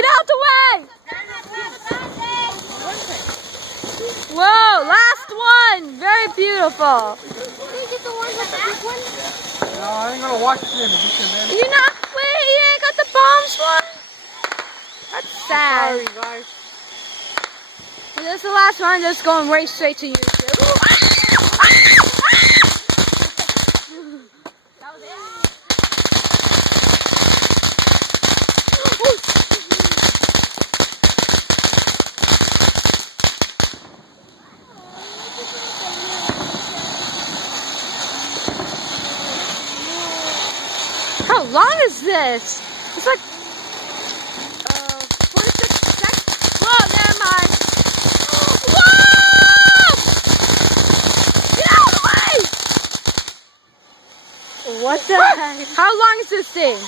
Get out the way! Whoa, last one! Very beautiful. No, I ain't gonna watch him. Man. You not? Wait, you ain't got the bombs one? That's sad. Sorry, guys. Well, this is the last one. Just going right straight to YouTube. That was it. How long is this? It's like 46 seconds. Whoa, never mind. Whoa! Get out of the way! What the heck? How long is this thing?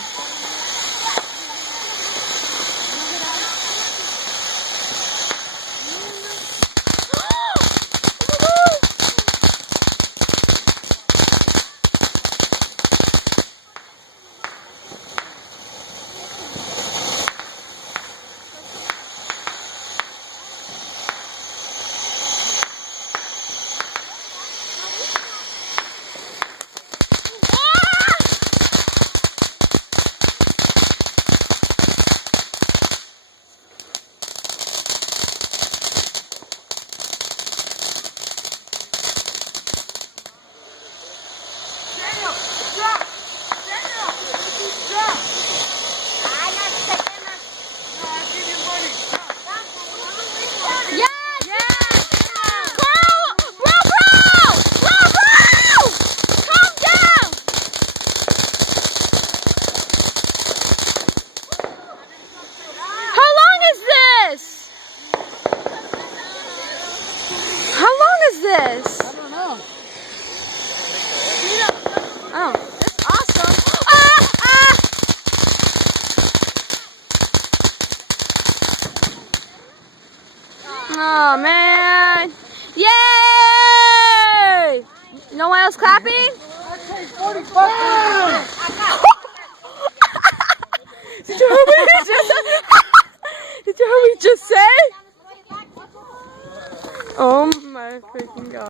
This? I don't know. Oh, that's awesome. Oh man. Yay! No one else clapping? I paid 40 bucks. Did you hear what he just Did you hear what he just said? Oh my freaking god.